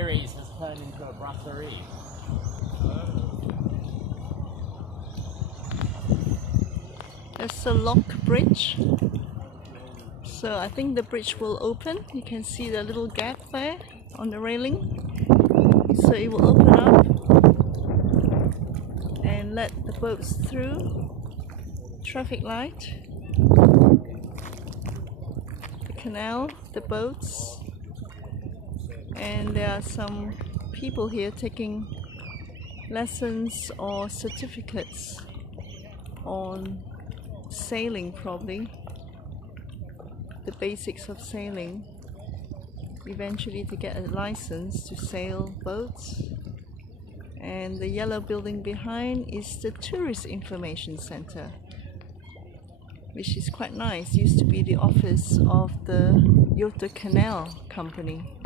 series has turned into a brasserie. There's a lock bridge. So I think the bridge will open. You can see the little gap there on the railing. So it will open up and let the boats through. Traffic light, the canal, the boats, and there are some people here taking lessons or certificates on sailing, probably the basics of sailing, eventually to get a license to sail boats. And the yellow building behind is the Tourist Information Center, which is quite nice. Used to be the office of the Göta Canal company.